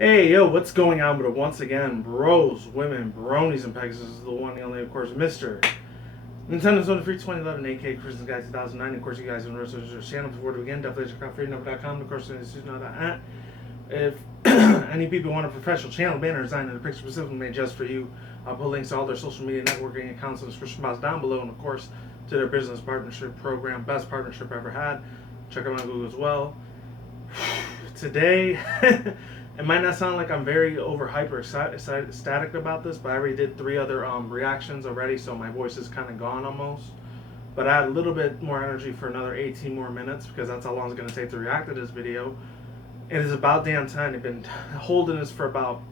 Hey, yo, what's going on with it? Once again, bros, women, bronies, and pegasisters is the one and only, of course, Mr. Nintendo's on the free 2011 AK Christmas Guide 2009. Of course, you guys are on the channel. Before we begin, definitely check out freedomper.com. Of course, you know that. If any people want a professional channel banner design and a picture specifically made just for you, I'll put links to all their social media networking accounts in the description box down below, and of course, to their business partnership program, best partnership I ever had. Check them out on Google as well. Today, it might not sound like I'm very hyper ecstatic about this, but I already did 3 other reactions already, so my voice is kind of gone almost. But I had a little bit more energy for another 18 more minutes because that's how long it's going to take to react to this video. It is about damn time. I've been holding this for about,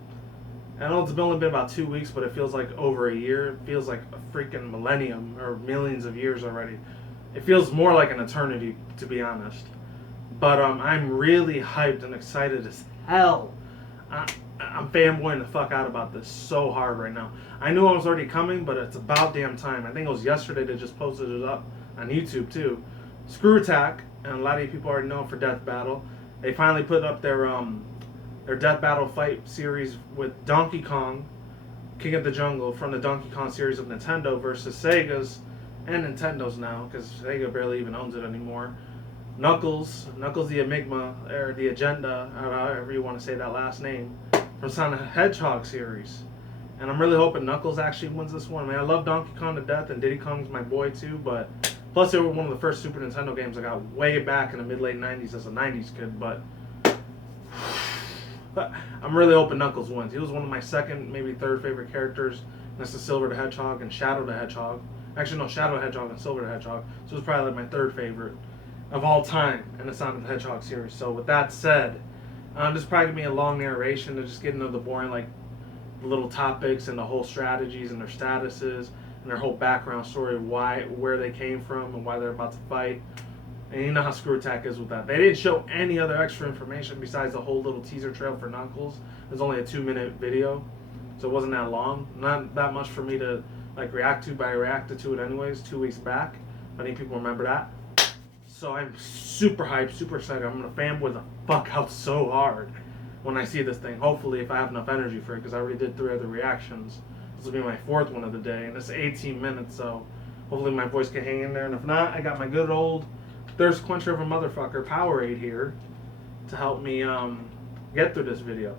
I know it's only been about 2 weeks, but it feels like over a year. It feels like a freaking millennium or millions of years already. It feels more like an eternity, to be honest. But I'm really hyped and excited as hell. I'm fanboying the fuck out about this so hard right now. I knew I was already coming, but it's about damn time. I think it was yesterday they just posted it up on YouTube too. Screw Attack, and a lot of you people already know for Death Battle. They finally put up their Death Battle fight series with Donkey Kong, King of the Jungle, from the Donkey Kong series of Nintendo versus Sega's and Nintendo's now, because Sega barely even owns it anymore. Knuckles the Enigma, or the Agenda, however you want to say that last name, from Sonic the Hedgehog series. And I'm really hoping Knuckles actually wins this one. Man, I love Donkey Kong to death, and Diddy Kong's my boy too, but plus they were one of the first Super Nintendo games I got way back in the mid-late 90s as a 90s kid, but I'm really hoping Knuckles wins. He was one of my second, maybe third favorite characters next to Silver the Hedgehog and Shadow the Hedgehog. Actually, no, Shadow the Hedgehog and Silver the Hedgehog. So it was probably like my third favorite of all time in the Sonic the Hedgehog series. So with that said, this is probably going to be a long narration to just get into the boring, like, little topics and the whole strategies and their statuses and their whole background story of where they came from and why they're about to fight. And you know how Screw Attack is with that. They didn't show any other extra information besides the whole little teaser trail for Knuckles. It was only a 2-minute video, so it wasn't that long. Not that much for me to like react to, but I reacted to it anyways 2 weeks back. If any people remember that. So I'm super hyped, super excited. I'm going to fanboy the fuck out so hard when I see this thing. Hopefully, if I have enough energy for it, because I already did 3 other reactions. This will be my 4th one of the day, and it's 18 minutes, so hopefully my voice can hang in there. And if not, I got my good old thirst quencher of a motherfucker Powerade here to help me get through this video.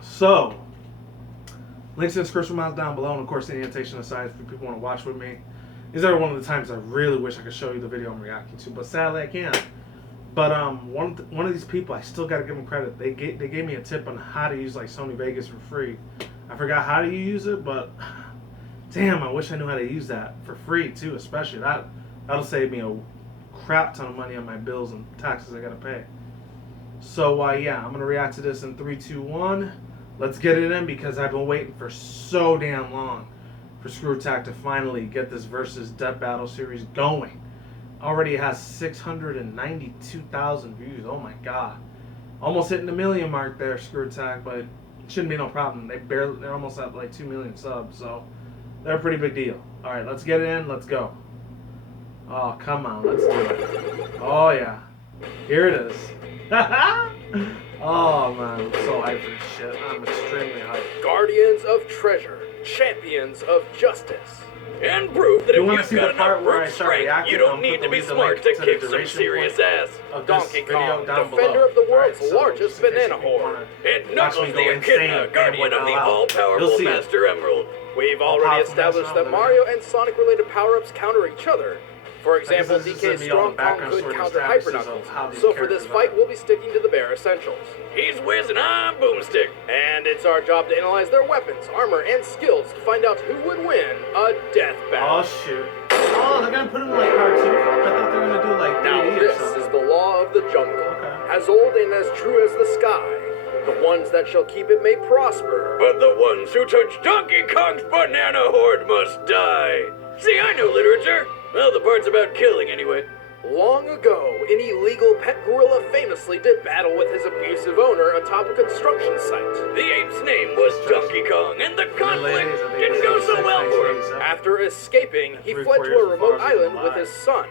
So, links in the description box down below, and of course, the annotation aside if people want to watch with me. These are one of the times I really wish I could show you the video I'm reacting to, but sadly I can't. But one of these people, I still got to give them credit. They gave me a tip on how to use like Sony Vegas for free. I forgot how do you use it, but damn, I wish I knew how to use that for free too. Especially that'll save me a crap ton of money on my bills and taxes I got to pay. So yeah, I'm gonna react to this in 3, 2, 1. Let's get it in because I've been waiting for so damn long for Screw Attack to finally get this versus Death Battle series going. Already has 692,000 views. Oh my god. Almost hitting the 1 million mark there, Screw Attack, but it shouldn't be no problem. They're almost at like 2 million subs, so they're a pretty big deal. Alright, let's get it in, let's go. Oh, come on, let's do it. Oh yeah. Here it is. Oh man, I'm so hyped for this shit. I'm extremely hyped. Guardians of treasure, champions of justice. And prove that if you've got enough brute strength, you don't need to be smart to kick some serious ass. Donkey Kong, defender of the world's largest banana horde. And Knuckles the Echidna, guardian of the all-powerful Master Emerald. We've already established that Mario and Sonic-related power-ups counter each other. For example, DK's Strong Kong could counter Hyper Knuckles, so for this fight we'll be sticking to the bare essentials. He's Wiz and I'm Boomstick, and it's our job to analyze their weapons, armor, and skills to find out who would win a death battle. Oh shoot. Oh, they're gonna put him in like cartoon? I thought they were gonna do like 3D now this is the law of the jungle, as old and as true as the sky. The ones that shall keep it may prosper, but the ones who touch Donkey Kong's banana horde must die. See, I know literature. Well, the part's about killing, anyway. Long ago, an illegal pet gorilla famously did battle with his abusive owner atop a construction site. The ape's name was Donkey Kong, and the conflict didn't go so well for him. After escaping, he fled to a remote island with his son.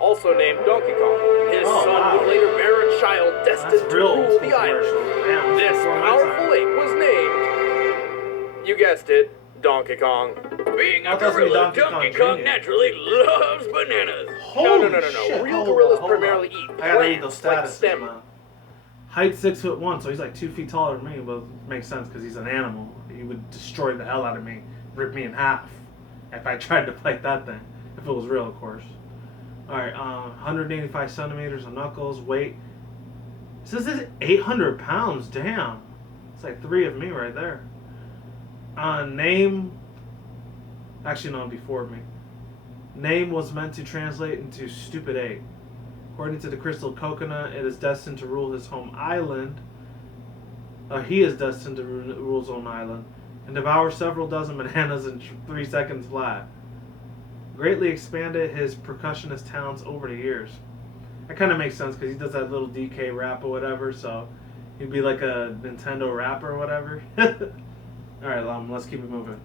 also named Donkey Kong. His son would later bear a child destined to rule the island. This powerful ape was named, you guessed it, Donkey Kong. Being a gorilla, Donkey Kong naturally loves bananas. No. Real gorillas primarily eat plants like stem. Height 6'1", so he's like 2 feet taller than me, but it makes sense because he's an animal. He would destroy the hell out of me, rip me in half if I tried to fight that thing. If it was real, of course. Alright, 185 centimeters of Knuckles, weight. It says it's 800 pounds, damn. It's like 3 of me right there. Name, actually no, before me. Name was meant to translate into Stupid Ape. According to the Crystal Coconut, it is destined to rule his home island. He is destined to rule his own island and devour several dozen bananas in 3 seconds flat. Greatly expanded his percussionist talents over the years. That kind of makes sense because he does that little DK rap or whatever, so he'd be like a Nintendo rapper or whatever. Alright, let's keep it moving.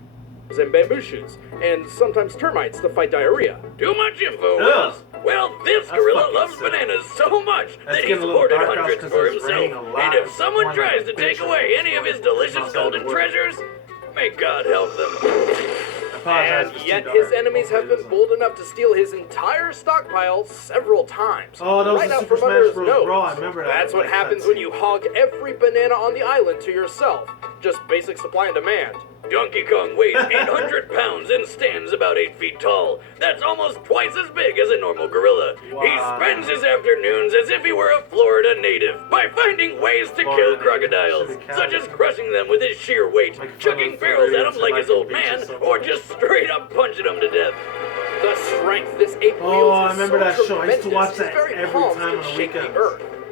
And bamboo shoots, and sometimes termites to fight diarrhea. Too much info, Wills. Well, this gorilla loves bananas so much that he's hoarded hundreds for himself. And if someone tries to take away any of his delicious golden treasures, may God help them. And yet his enemies have been bold enough to steal his entire stockpile several times. Oh, that was right the out Super from under Smash his Bros. nose. Brawl. I remember that. That's what happens when you hog every banana on the island to yourself. Just basic supply and demand. Donkey Kong weighs 800 pounds and stands about 8 feet tall. That's almost twice as big as a normal gorilla. Wow. He spends his afternoons as if he were a Florida native by finding ways to kill crocodiles, such as crushing them with his sheer weight, chucking barrels at them like his old man, or just straight up punching them to death. The strength this ape wields is so show. I used to watch that every time on the weekend.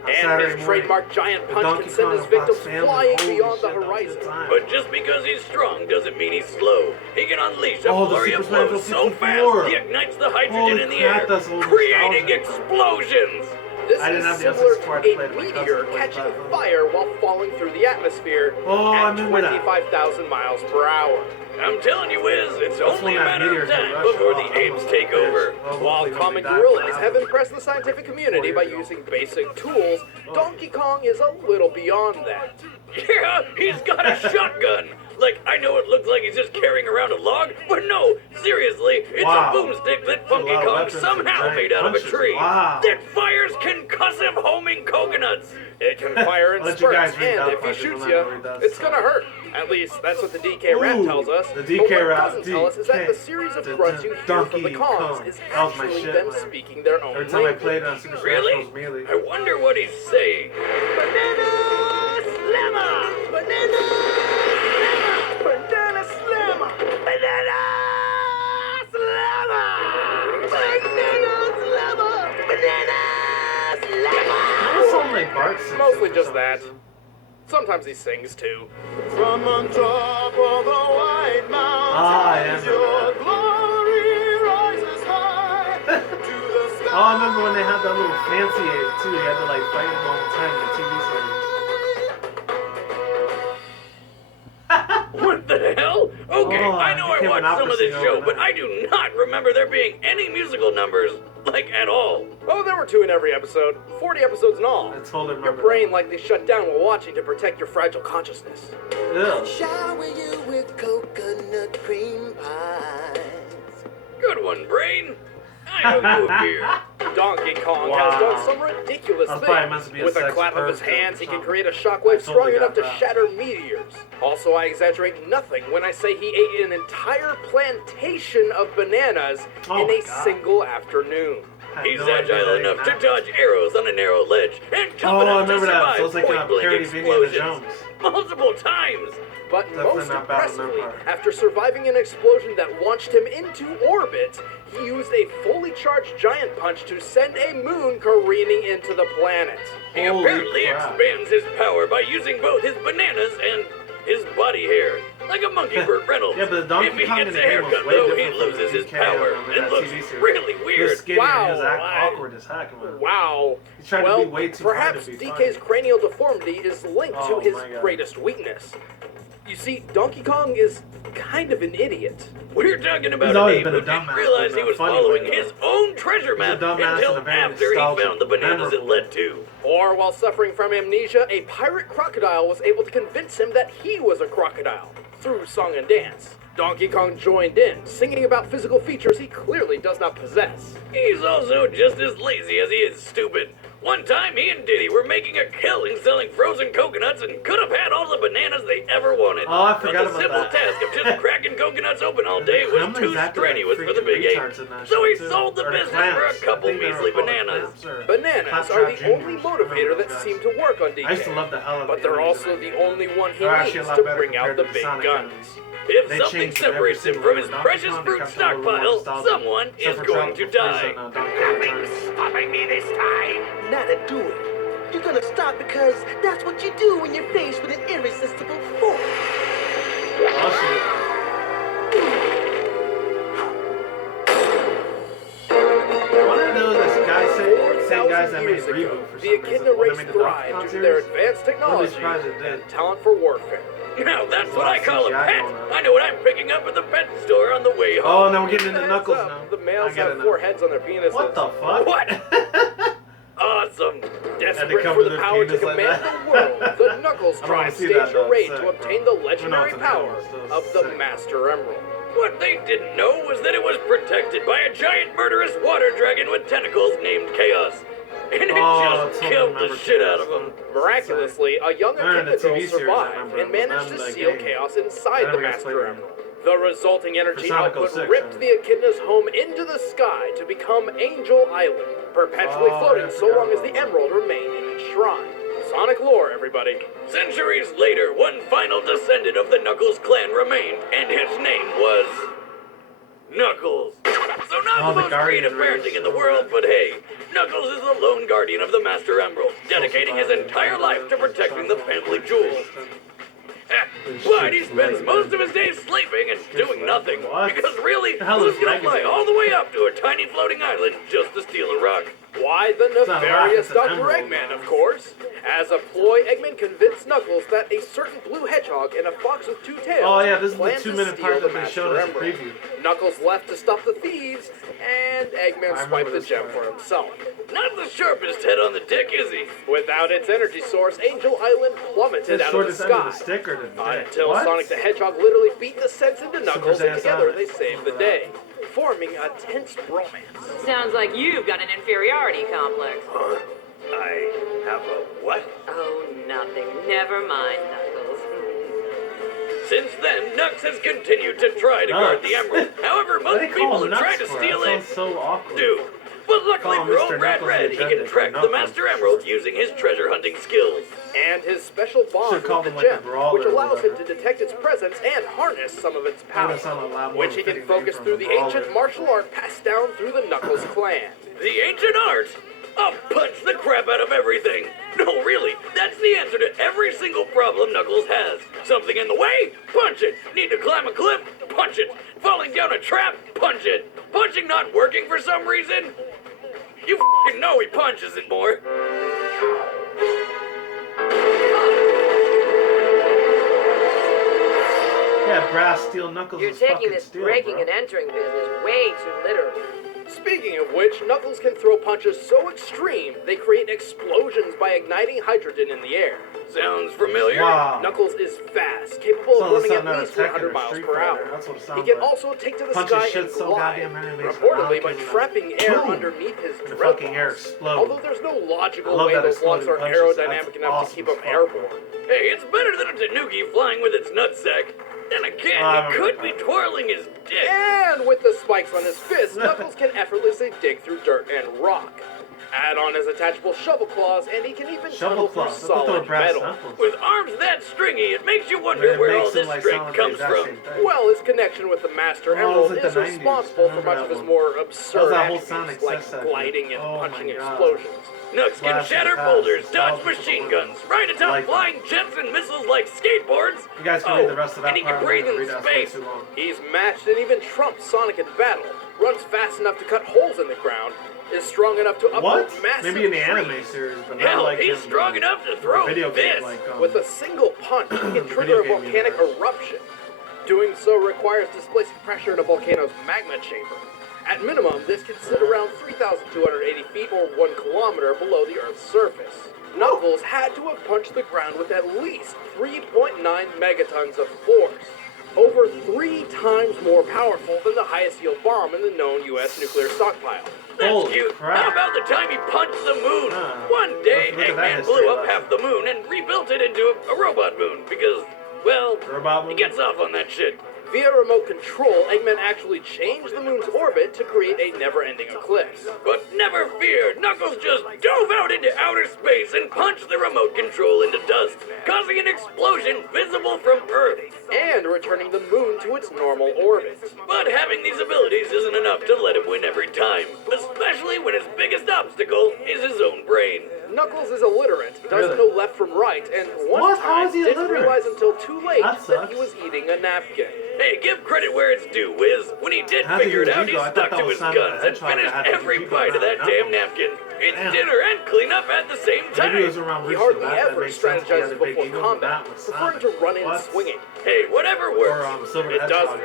And his trademark giant punch can send his victims flying beyond the horizon. But just because he's strong doesn't mean he's slow. He can unleash a flurry of blows so fast he ignites the hydrogen in the air, creating explosions. This is similar to a meteor catching fire while falling through the atmosphere at 25,000 miles per hour. I'm telling you, Wiz, it's only a matter of time before the apes take over. While common gorillas have impressed the scientific community by using basic tools, Donkey Kong is a little beyond that. Yeah, he's got a shotgun! Like, I know it looks like he's just carrying around a log, but no, seriously, it's a boomstick that Funky Kong somehow made out of a tree that fires concussive homing coconuts. It can fire in spurts, and if he shoots you, it's gonna hurt. At least, that's what the DK rap tells us. The DK rap doesn't tell us is that the series of grunts you hear from the Kongs is actually them speaking their own language. Every time I played on Super Really? Smash Bros. I wonder what he's saying. Banana Slammer! Banana Slammer! Banana Slammer! Banana Slammer! Banana Slammer! Banana Slammer! That sound like Bart Simpson. Mostly just that. Sometimes he sings too. From on top of the white mountains, your glory rises high to the sky. I remember when they had that little fancy ape too. You had to like fight him all the time in the TV series. What the hell? Okay, I know I watched some of this show, but I do not remember there being any musical numbers, like at all. Oh, there were 2 in every episode. 40 episodes in all. I totally remember. Your brain likely shut down while watching to protect your fragile consciousness. Ew. Shower you with coconut cream pies. Good one, brain. I owe you a beer. Donkey Kong has done some ridiculous things. With a clap of his hands, he can create a shockwave strong enough to shatter meteors. Also, I exaggerate nothing when I say he ate an entire plantation of bananas in a single afternoon. He's agile enough to dodge arrows on a narrow ledge and tough enough to survive point-blank explosions multiple times. But most impressively, after surviving an explosion that launched him into orbit, he used a fully charged giant punch to send a moon careening into the planet. He apparently expands his power by using both his bananas and his body hair. Like a monkey Burt Reynolds. Yeah, but the if he gets a haircut, though, he loses his power. It looks really weird. Wow. Awkward as heck. Wow. He's trying to be way too perhaps hard to be DK's funny. cranial deformity is linked to his greatest weakness. You see, Donkey Kong is kind of an idiot. We're talking about He's a always name been a who didn't dumbass, realize but he was funny following way, his own treasure He's a map dumbass until in a very after he nostalgic, found the bananas it memorable led to. Or while suffering from amnesia, a pirate crocodile was able to convince him that he was a crocodile through song and dance. Donkey Kong joined in, singing about physical features he clearly does not possess. He's also just as lazy as he is stupid. One time, he and Diddy were making a killing selling frozen coconuts and could have had all the bananas they ever wanted. Oh, I but forgot the about simple that. task of just cracking coconuts open all day was How many too exactly, strenuous like, for the big freaking ape. retards in that So he show, too? sold the Or the business for a clamps. I couple think they were measly called bananas. clamps or Bananas claptrap are the juniors. only I remember motivator those that guys. seem to work on DK. I used to love the hell out of But the they're enemies also in the that game. only one he They're actually needs a lot to better bring out compared the to the big Sonic guns. enemies. If They something changed them every separates him single from year. his Donkey precious Kong, they fruit kept it a little more stockpile, nostalgic. someone Except is for going to Tropical Freeze die. and, Donkey Kong Returns. Stopping me this time. Now to do it. You're gonna stop because that's what you do when you're faced with an irresistible force. Oh, shit. I want to know this guy same guys that made Years Reboot ago, for the some Echidna reason. When they race made the Donkey thrived Kong due to their series. advanced technology surprised it did. and talent for warfare. Now that's There's a what lot I of call a CGI pet. going on. I know what I'm picking up at the pet store on the way home. Oh, now we're getting into Heads Knuckles up, now. The males I get have it now. 4 heads on their penises. What the fuck? What? Awesome. Desperate come for with the their power to penis like command that. the world, the Knuckles I don't try wanna and see stage that, a though. raid It's to sick, obtain bro. the legendary it's an power animal, still of the sick. Master Emerald. What they didn't know was that it was protected by a giant murderous water dragon with tentacles named Chaos. And it just totally killed the remember shit out Chaos, of him. man. Miraculously, a young I remember Echidna the girl TV series, I survived remember, and but managed then to the seal game. Chaos I inside the never got Master played it. Emerald. The resulting energy Sonic output 06, ripped I the Echidna's home into the sky to become Angel Island, perpetually floating I so forgot long as the about that. emerald remained in its shrine. Sonic lore, everybody. Centuries later, one final descendant of the Knuckles clan remained, and his name was Knuckles. So not Oh, the the most creative Guardian parenting race. in the world, but hey, Knuckles is the lone guardian of the Master Emerald, dedicating his entire life to protecting the family jewel. But he spends most of his days sleeping and doing nothing. What? Because really, The hell who's is gonna fly Legacy? all the way up to a tiny floating island just to steal a rock? Why, the not a rock, nefarious it's an Dr. emerald, Eggman, man. of course. As a ploy, Eggman convinced Knuckles that a certain blue hedgehog and a fox with 2 tails Oh, yeah, this is the planned to 2-minute steal part the that they Master showed us a Emerald. preview. Knuckles left to stop the thieves, and Eggman I swiped remember the this gem part. for himself. Not the sharpest head on the dick, is he? Without its energy source, Angel Island plummeted The out of the shortest end of sky. the stick or the dick? Until What? Sonic the Hedgehog literally beat the sense into Knuckles, Super and together Saiyan they Sonic. saved the day, forming a tense bromance. Sounds like you've got an inferiority complex. I have a what? Oh, nothing. Never mind, Knuckles. Since then, Nux has continued to try to guard the Emerald. However, What do most they call people who him try Nuts to for? steal That it sounds so awkward. do. But luckily Call him for Mr. old Red Knuckles Red, the he can Agenda track for the Knuckles. Master Emerald using his treasure hunting skills. And his special bond Should've called with him the like a gem, brawler which or allows him whatever. to detect its presence and harness some of its power, That sounded a lot more which he can fitting focus name through from the a brawler. ancient martial art passed down through the Knuckles clan. The ancient art? I'll punch the crap out of everything. No, really, that's the answer to every single problem Knuckles has. Something in the way? Punch it. Need to climb a cliff? Punch it. Falling down a trap? Punch it. Punching not working for some reason? You f***ing know he punches it more. Yeah, brass steel Knuckles You're is taking fucking this steel, breaking bro. and entering business way too literally. Speaking of which, Knuckles can throw punches so extreme, they create explosions by igniting hydrogen in the air. Sounds familiar? Wow. Knuckles is fast, capable of Sounds running something at out of least Tekken 100 or miles Street per Fighter. hour. That's what it He sounds can like. also take to the Punches sky shit and so glide, goddamn hard it makes reportedly by molecules trapping air boom. underneath his The dread fucking air balls. explode. Although there's no I logical love way that those blocks are exploding punches. aerodynamic That's enough to awesome keep as him fuck. airborne. Hey, it's better than a Tanuki flying with its nutsack. Then again, I he remember could be that. twirling his dick. And with the spikes on his fists, Knuckles can effortlessly dig through dirt and rock. Add on his attachable shovel claws, and he can even Shovel tunnel through claws? I thought they were solid brass metal. knuckles. With arms that stringy, it makes you wonder It where makes all this them, like, strength sound like comes the exact from. same thing. Well, his connection with the Master Oh, it was Emerald like is the 90s. responsible I for remember much that of his one. more That was absurd that whole attributes, Sonic like success, gliding and oh punching my God. explosions. Nux can shatter boulders, dodge machine guns, ride atop flying jets and missiles like skateboards. You guys can read the rest of that and he part. can breathe in space. He's matched and even trumped Sonic in battle. Runs fast enough to cut holes in the ground. Is strong enough to uproot massive Maybe in the trees. anime series, but not like he's strong enough to throw fists. With a single punch, he can trigger a volcanic eruption. Doing so requires displacing pressure in a volcano's magma chamber. At minimum, this can sit around 3,280 feet or 1 kilometer below the Earth's surface. Knuckles had to have punched the ground with at least 3.9 megatons of force. Over 3 times more powerful than the highest yield bomb in the known U.S. nuclear stockpile. That's cute. Crap. How about the time he punched the moon? One day, Eggman blew up half the moon and rebuilt it into a robot moon because, well, he gets off on that shit. Via remote control, Eggman actually changed the moon's orbit to create a never-ending eclipse. But never fear, Knuckles just dove out into outer space and punched the remote control into dust, causing an explosion visible from Earth, and returning the moon to its normal orbit. But having these abilities isn't enough to let him win every time, especially when his biggest obstacle is his own brain. Knuckles is illiterate, doesn't know left from right, and one time didn't realize until too late that he was eating a napkin. Hey, give credit where it's due, Wiz. When he did figure it out, he stuck to his guns and finished every bite of that damn napkin. It's dinner and cleanup at the same time. He hardly ever strategizes before combat, preferring to run in swinging. Hey, whatever works. It doesn't.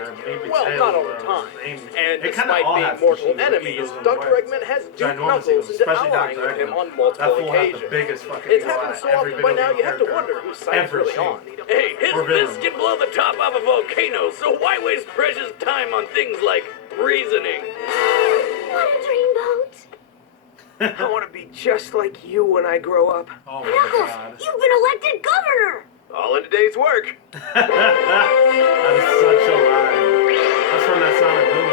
Well, not all the time. And despite being mortal enemies, Dr. Eggman has duped Knuckles into allying with him on multiple occasions. It's happened so often by now you have to wonder whose side is really on. Hey, his fist can blow the top off a volcano, so why waste precious time on things like reasoning? Want a dreamboat? I want to be just like you when I grow up. Oh Knuckles, you've been elected governor! All in a day's work. That is such a lie. That's from that Sonic Boom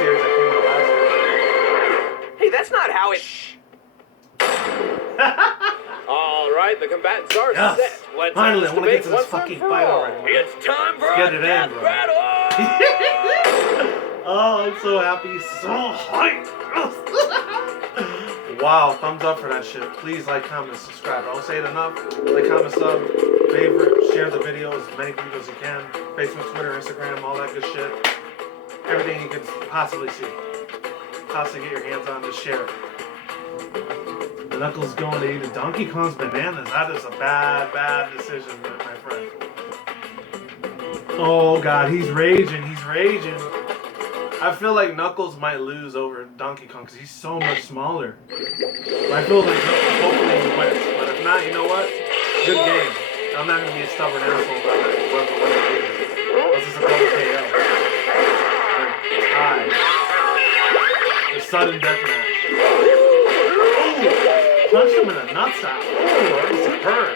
series that came out last year. Hey, that's not how it... Alright, the combatants are set. Let's finally, I want to get to this once fucking and for fight all. already. It's time for Get a it death in, bro. battle! Oh, I'm so happy. So hyped. Wow, thumbs up for that shit. Please like, comment, subscribe. I don't say it enough. Like, comment, sub, favorite, share the video as many people as you can. Facebook, Twitter, Instagram, all that good shit. Everything you can possibly see. Possibly get your hands on, just share it. The Knuckles going to eat a Donkey Kong's bananas. That is a bad, bad decision, my friend. Oh god, he's raging. He's raging. I feel like Knuckles might lose over Donkey Kong because he's so much smaller. But I feel like hopefully he wins. But if not, you know what? Good game. I'm not going to be a stubborn asshole about it. This is a double KO. Tie. The sudden death match. Ooh! Punched him in the nutsack. Ooh, that was a burn.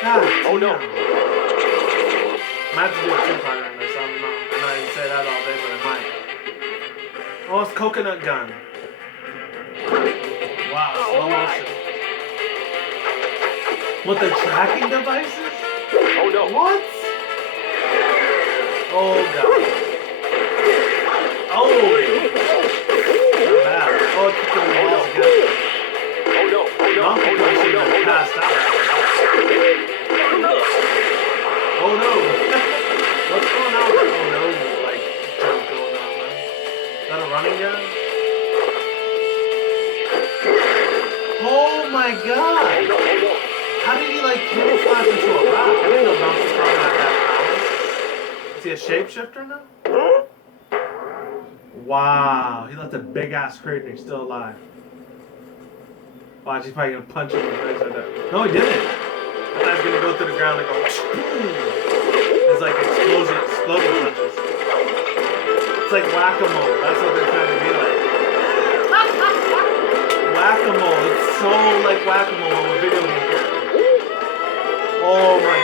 God, oh no. Might have to do a two-parter in this. I'm not going to say that all day, but I might. Oh, it's coconut gun. Wow, slow motion. What, the tracking devices? Oh no. What? Oh god. Oh! Not bad. Oh, it's kicking the balls again. Oh no. Oh no. Donkey Kong should have been passed out. Oh no. What's going on? Oh no, like, jump going on, man. Is that a running gun? Oh my god! How did he like camouflage into a rock? I didn't know Donkey Kong had that power. Is he a shapeshifter now? Wow, he left a big ass crater and he's still alive. Watch, he's probably gonna punch him in the face like that. No, he didn't. That guy's gonna go through the ground and go. It's like exploding punches. It's like whack-a-mole. That's what they're trying to be like. Whack-a-mole. It's so like whack-a-mole of a video game character. Oh my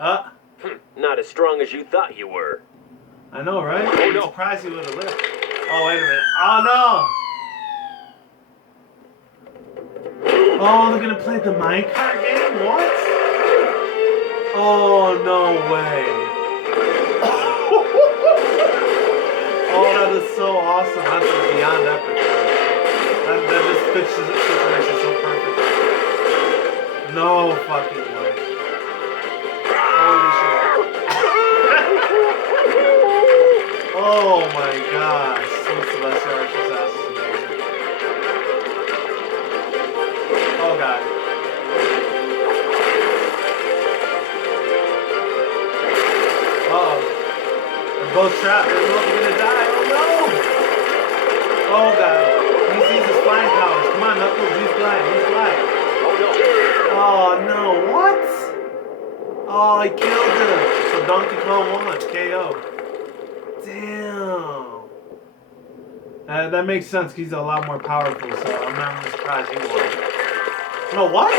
god. Not as strong as you thought you were. I know, right? Oh, no. I'm surprised he would have lived. Oh, wait a minute. Oh no! Oh, they're gonna play the minecart game? What? Oh, no way. Oh, that is so awesome. That's beyond epic. That just fits the situation so perfect. No fucking way. Holy shit. Oh my god. Sweet Celestial Archer's ass is amazing. Oh god. Uh-oh. They're both trapped. They're both gonna die. Oh no! Oh god. He sees his flying powers. Come on, Knuckles. He's flying. He's flying. Oh no. What? Oh, I killed him. So Donkey Kong won. KO. Damn. That makes sense. He's a lot more powerful, so I'm not really surprised he won. No, what? I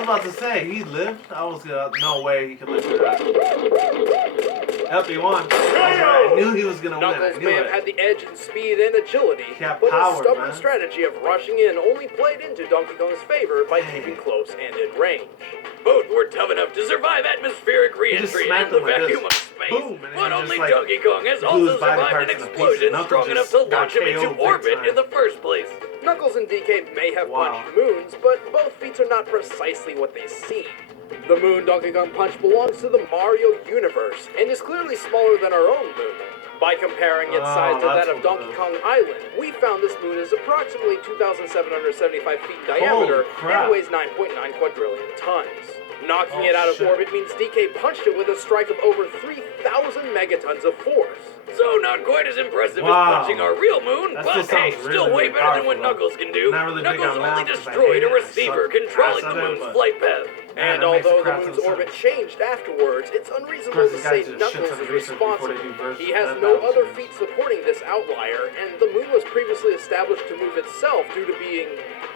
was about to say, he lived? I was gonna, no way he could live through that. Yep, he won. That's right. I knew he was gonna win. Knuckles may have had the edge in speed and agility, Yeah, but power, his stubborn man. strategy of rushing in only played into Donkey Kong's favor by keeping close and in range. Both were tough enough to survive atmospheric just re-entry smacked and the him like vacuum this. of space. Boom, and But then only just, like, Donkey Kong has blew also his body survived parts an into explosion pieces. strong enough Knuckles to just launch him got into KO'd big orbit time. in the first place. Knuckles and DK may have punched moons, but both feats are not precisely what they seem. The moon Donkey Kong punch belongs to the Mario universe and is clearly smaller than our own moon. By comparing its size to that that's of what Donkey it is. Kong Island, we found this moon is approximately 2,775 feet in diameter crap. and weighs 9.9 quadrillion tons. Knocking Oh, it out of shit. orbit means DK punched it with a strike of over 3,000 megatons of force. So not quite as impressive Wow. as punching our real moon, That but still hey, sounds still really, way really better than what powerful, Knuckles can do. Not really big Knuckles on only math 'cause I destroyed hate a it. receiver Suck controlling ass the on it, moon's but- flight path. Man, And that makes although a the crap ton moon's of orbit sense. changed afterwards, it's unreasonable Of course, to this say guy did shit Knuckles ton is of research before they responsible. do versus He has that no battle other scene. feat supporting this outlier, and the moon was previously established to move itself due to being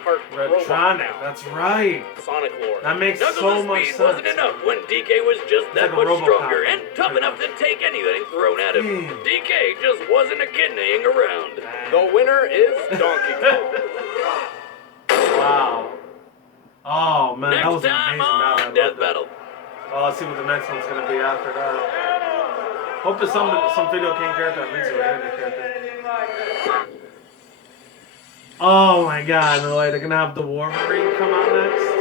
part robot Retronic. now. That's right. Sonic lore. That makes Knuckles' so much speed sense. wasn't enough when DK was just that like a much RoboCop, stronger and tough pretty enough to much. take anything thrown at him. Damn. DK just wasn't a kidneying around. Damn. The winner is Donkey Kong. Wow. Oh man, that Next was an time amazing battle. I on loved Death it. Battle. Oh, let's see what the next one's gonna be after that. Hope it's some video game character I'm into, anime character. Oh my god, no way, they're gonna have the Wolverine come out next?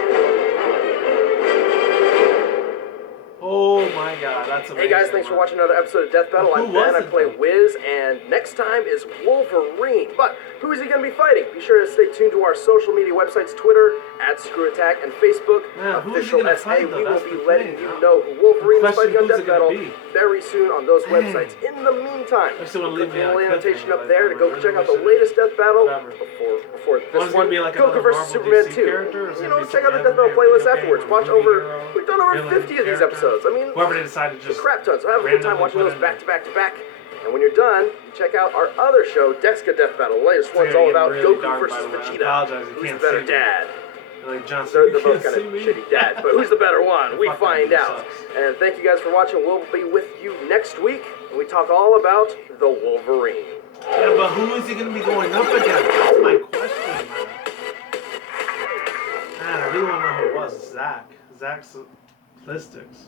Oh my god, that's amazing. Hey guys, thanks for watching another episode of Death Battle. Who I'm was Ben, I it, play though? Wiz, and next time is Wolverine. But who is he going to be fighting? Be sure to stay tuned to our social media websites, Twitter, @ScrewAttack, and Facebook, Yeah, who is he Official gonna SA. fight, though? We will That's be the letting thing, you huh? know who Wolverine The is fighting question, on who's Death it gonna Battle be? very soon on those Dang. websites. In the meantime, I still wanna click leave the me on a little annotation cliffhanger, up there to like, go check out the whatever. latest Death Battle Whatever. before this One's gonna one. be like Goku another vs. Marvel Superman DC 2. character, or is it You gonna know, be check some out the Death Battle anime, playlist video game, afterwards. or Watch movie over. hero, We've done over villain, 50 of these character. episodes. I mean, Whoever they decide to just crap tons. So have a good time randomly watching put those in back to back to back. And when you're done, check out our other show, Deska Death Battle. The latest one's all about really Goku dark, versus by the way. I Vegeta. apologize, you Who's can't the better see me. dad? like Johnson. They're You both can't kind see of me. shitty dads, but who's the better one? We Fuck that find dude out. sucks. And thank you guys for watching. We'll be with you next week, and we talk all about the Wolverine. Yeah, but who is he going to be going up against? That's my question, man. Man, I really want to know who it was. Zach. Zach Plistics.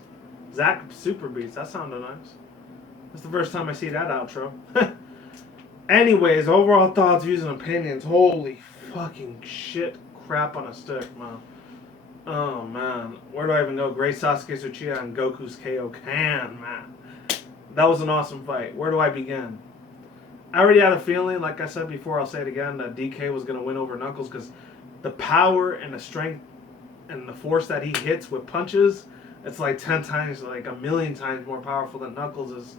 Zach Super Beats. That sounded nice. That's the first time I see that outro. Anyways, overall thoughts, views, and opinions. Holy fucking shit. Crap on a stick, man. Oh, man. Where do I even go? Great Sasuke Tsuchiya and Goku's KO Can, man. That was an awesome fight. Where do I begin? I already had a feeling, like I said before, I'll say it again, that DK was going to win over Knuckles because the power and the strength and the force that he hits with punches, it's like 10 times, like a million times more powerful than Knuckles'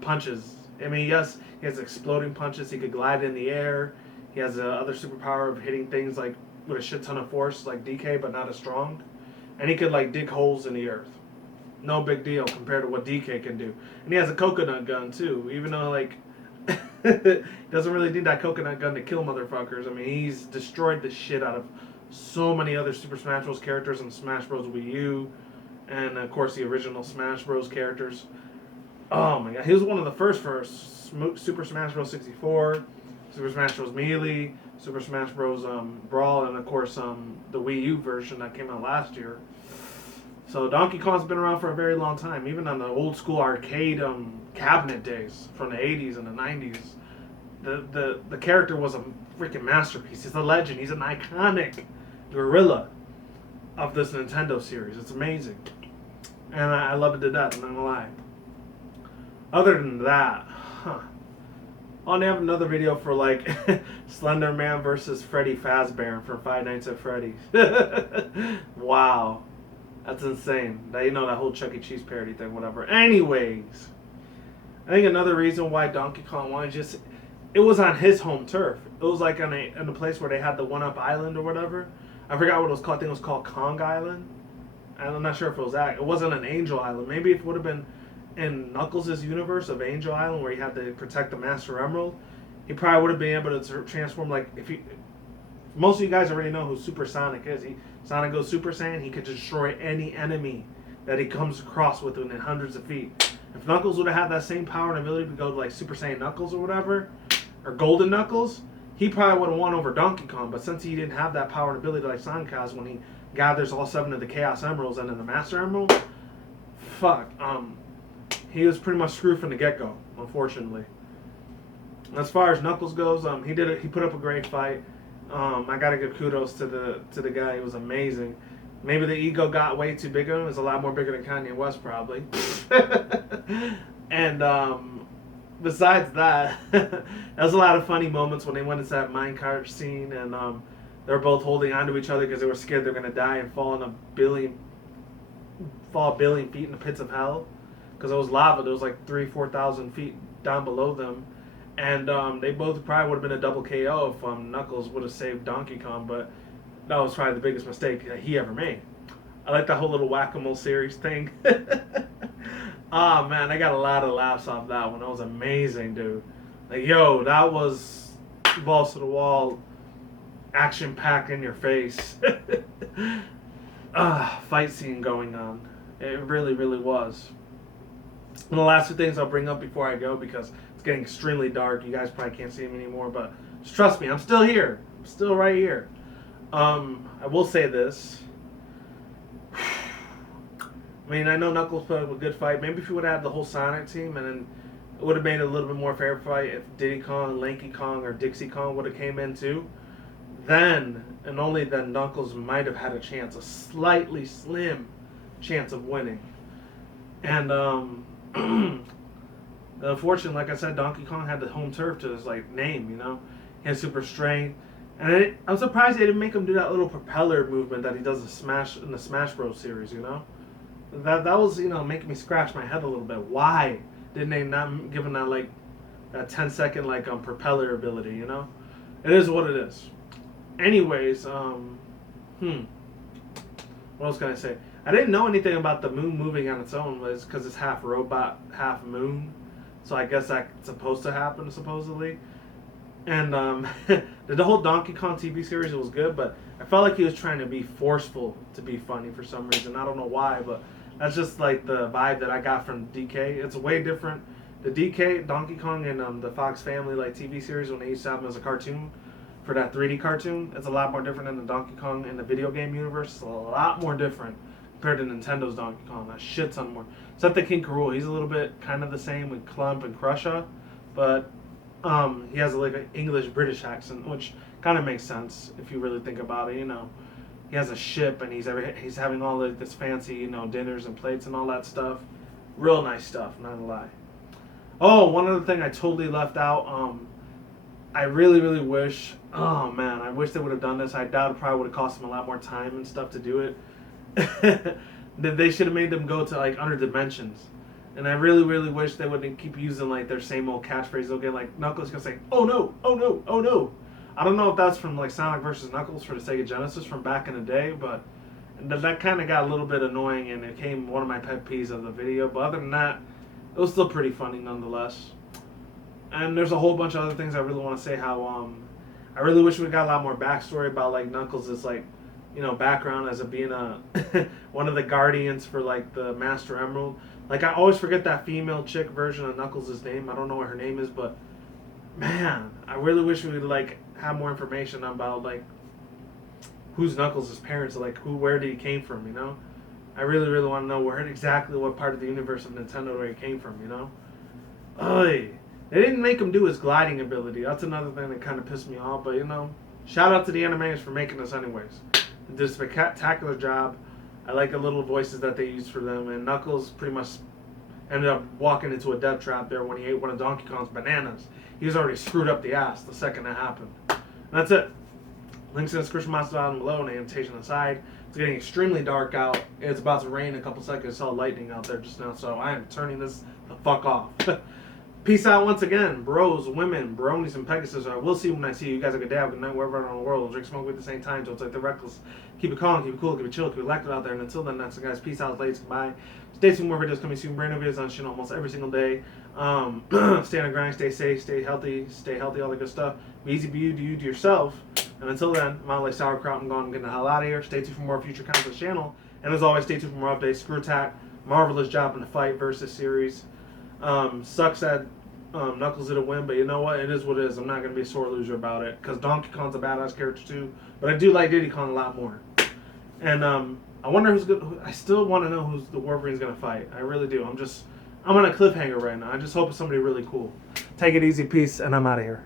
punches. I mean, yes, he has exploding punches. He could glide in the air. He has the other superpower of hitting things like with a shit ton of force like DK, but not as strong. And he could like dig holes in the earth. No big deal compared to what DK can do. And he has a coconut gun too, even though like doesn't really need that coconut gun to kill motherfuckers. I mean, he's destroyed the shit out of so many other Super Smash Bros. Characters in Smash Bros. Wii U, and of course the original Smash Bros. Characters. Oh my god, he was one of the first for Super Smash Bros. 64, Super Smash Bros. Melee, Super Smash Bros. Brawl, and of course the Wii U version that came out last year. So Donkey Kong's been around for a very long time, even on the old school arcade cabinet days from the 80s and the 90s. The character was a freaking masterpiece. He's a legend. He's an iconic gorilla of this Nintendo series. It's amazing. And I love it to death, I'm not gonna lie. Other than that, oh, they have another video for like Slender Man versus Freddy Fazbear from Five Nights at Freddy's. Wow. That's insane. That, you know, that whole Chuck E. Cheese parody thing, whatever. Anyways, I think another reason why Donkey Kong won is just, it was on his home turf. It was like in a place where they had the one-up island or whatever. I forgot what it was called. I think it was called Kong Island. I'm not sure if it was that. It wasn't an Angel Island. Maybe it would have been in Knuckles' universe of Angel Island where he had to protect the Master Emerald. He probably would have been able to transform, like, if most of you guys already know who Super Sonic is. Sonic goes Super Saiyan, he could destroy any enemy that he comes across within hundreds of feet. If Knuckles would have had that same power and ability to go to like Super Saiyan Knuckles or whatever, or Golden Knuckles, he probably would have won over Donkey Kong. But since he didn't have that power and ability like Sonic has when he gathers all 7 of the Chaos Emeralds and then the Master Emerald, he was pretty much screwed from the get-go, unfortunately. As far as Knuckles goes, he put up a great fight. I gotta give kudos to the guy. He was amazing. Maybe the ego got way too big of him. It was a lot more bigger than Kanye West, probably. And besides that, there was a lot of funny moments when they went into that minecart scene, and they were both holding onto each other because they were scared they were gonna die and fall a billion feet in the pits of hell. Because it was lava. There was like 3,000-4,000 feet down below them. And they both probably would have been a double KO if Knuckles would have saved Donkey Kong, but that was probably the biggest mistake that he ever made. I like that whole little whack-a-mole series thing. Oh man, I got a lot of laughs off that one. That was amazing, dude. Like, yo, that was balls to the wall, action-packed in your face. Fight scene going on. It really, really was. And the last 2 things I'll bring up before I go, because it's getting extremely dark. You guys probably can't see me anymore, but just trust me, I'm still here. I'm still right here. I will say this. I mean, I know Knuckles put up a good fight. Maybe if you would have had the whole Sonic team, and then it would have made it a little bit more fair fight if Diddy Kong, Lanky Kong, or Dixie Kong would have came in too. Then, and only then, Knuckles might have had a chance, a slightly slim chance of winning. And unfortunately, like I said, Donkey Kong had the home turf to his like name, you know. He had super strength, and I'm surprised they didn't make him do that little propeller movement that he does in the Smash Bros. Series, you know. That was, you know, making me scratch my head a little bit. Why didn't they not give him that like that 10-second like propeller ability, you know? It is what it is. Anyways, what else can I say? I didn't know anything about the moon moving on its own, because it's half robot, half moon. So I guess that's supposed to happen, supposedly. And the whole Donkey Kong TV series was good, but I felt like he was trying to be forceful to be funny for some reason. I don't know why, but that's just like the vibe that I got from DK. It's way different. The DK, Donkey Kong, and the Fox Family like TV series, when they used to have him as a cartoon, for that 3D cartoon, it's a lot more different than the Donkey Kong in the video game universe. It's a lot more different compared to Nintendo's Donkey Kong. That shit ton more. Except the King K. Rool, he's a little bit kind of the same with Clump and Crusher, but he has like an English-British accent, which kind of makes sense if you really think about it. You know, he has a ship and he's having all this fancy, you know, dinners and plates and all that stuff. Real nice stuff, not gonna lie. Oh, one other thing I totally left out. I really, really wish. Oh man, I wish they would have done this. I doubt it probably would have cost them a lot more time and stuff to do it. They should have made them go to like other dimensions. And I really, really wish they wouldn't keep using like their same old catchphrase. They'll get like Knuckles gonna say, "Oh no, oh no, oh no." I don't know if that's from like Sonic vs. Knuckles for the Sega Genesis from back in the day, but that kind of got a little bit annoying and it became one of my pet peeves of the video. But other than that, it was still pretty funny nonetheless. And there's a whole bunch of other things I really want to say. How I really wish we got a lot more backstory about like Knuckles' like, you know, background as being a one of the guardians for like the Master Emerald. Like I always forget that female chick version of Knuckles' name. I don't know what her name is, but man, I really wish we would like have more information about like who's Knuckles' parents, like where did he came from, you know? I really, really want to know exactly what part of the universe of Nintendo where he came from, you know? Oy. They didn't make him do his gliding ability. That's another thing that kind of pissed me off. But, you know, shout out to the animators for making this anyways. They did a spectacular job. I like the little voices that they used for them. And Knuckles pretty much ended up walking into a death trap there when he ate one of Donkey Kong's bananas. He was already screwed up the ass the second that happened. And that's it. Links in the description box down below and annotation aside. It's getting extremely dark out. It's about to rain in a couple seconds. I saw lightning out there just now, so I am turning this the fuck off. Peace out once again, bros, women, bronies, and pegasisters. I will see you when I see you. You guys have a good day, have a good night, wherever around the world. Drink, smoke at the same time, so it's like the reckless. Keep it calm, keep it cool, keep it chill, keep it elected out there. And until then, that's it, guys. Peace out, ladies. Goodbye. Stay tuned, more videos coming soon. Brand new videos on shit almost every single day. Stay on the grind, stay safe, stay healthy, all the good stuff. Be easy, be you to yourself. And until then, I'm out like sauerkraut. I'm going. I'm getting the hell out of here. Stay tuned for more future content on the channel. And as always, stay tuned for more updates. Screw Attack, marvelous job in the fight versus series. Sucks that Knuckles didn't win, but you know what? It is what it is. I'm not going to be a sore loser about it. Because Donkey Kong's a badass character too. But I do like Diddy Kong a lot more. And I wonder who's good. I still want to know who's the Wolverine's going to fight. I really do. I'm on a cliffhanger right now. I just hope it's somebody really cool. Take it easy, peace, and I'm out of here.